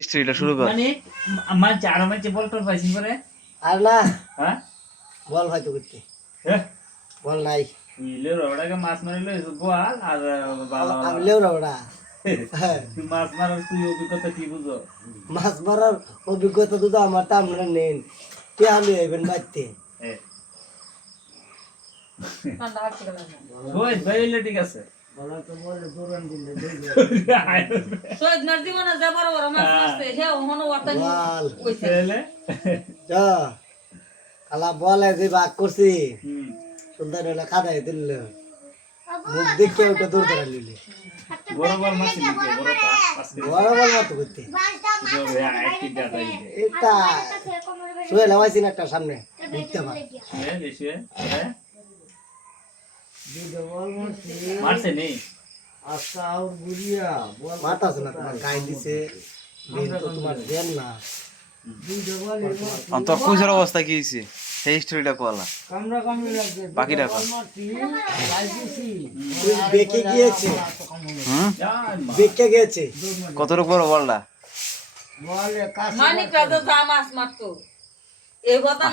স্টোরিটা শুরু কর। মানে আমার চার ম্যাচে বল টল পাইছি করে আর না হ্যাঁ বল হয়তো করতে হ্যাঁ বল নাই ইলে রোড়াকে মাছ মারিলো এসব বল আর বালা আমি লেও না ওরা তুই মাছ মারার তুই অভিজ্ঞতা কি বুঝো মাছ মারার অভিজ্ঞতা তো আমার তো আমরা নেন কে আলু এবেন বাড়তে ওই বাইলে ঠিক আছে বলা তো বলে দৌড়ান দিলে সৈয়দ নরদিমানা যা বড় বড় মাছ মারছে হে হনো ওয়াতানি বল কইছে তাহলে যা কালা বলে যে বাক করছি হুম সুন্দর হলে কাদায় দিল মুখ দেখে ওটা দৌড় ধরা লিলে বড় বল মাছ নিতে বড় পাস বড় বল মতো করতে করে একটি দাদা ইদে এটা সোহেল আওয়াইছি না একটা সামনে দেখতে পা হ্যাঁ দেশে হ্যাঁ দুটো বল মারছি মারছে নেই আচ্ছা আর বুড়িয়া বল মারতাছ না তোমার গায়ে দিছে দিন তো তোমার দেন না দুটো বল অন্তর কুইজের অবস্থা কি হইছে সেই স্টোরিটা কলা কামড়া কামড়ি লাগছে বাকিটা কর। মারছি লাইছি তুই বেকে গিয়েছে হুম জান বেকে গিয়েছে কতটুকু বড় বলটা বলে কাছে মানিক রাজা যা মাছ মারতো এই কথা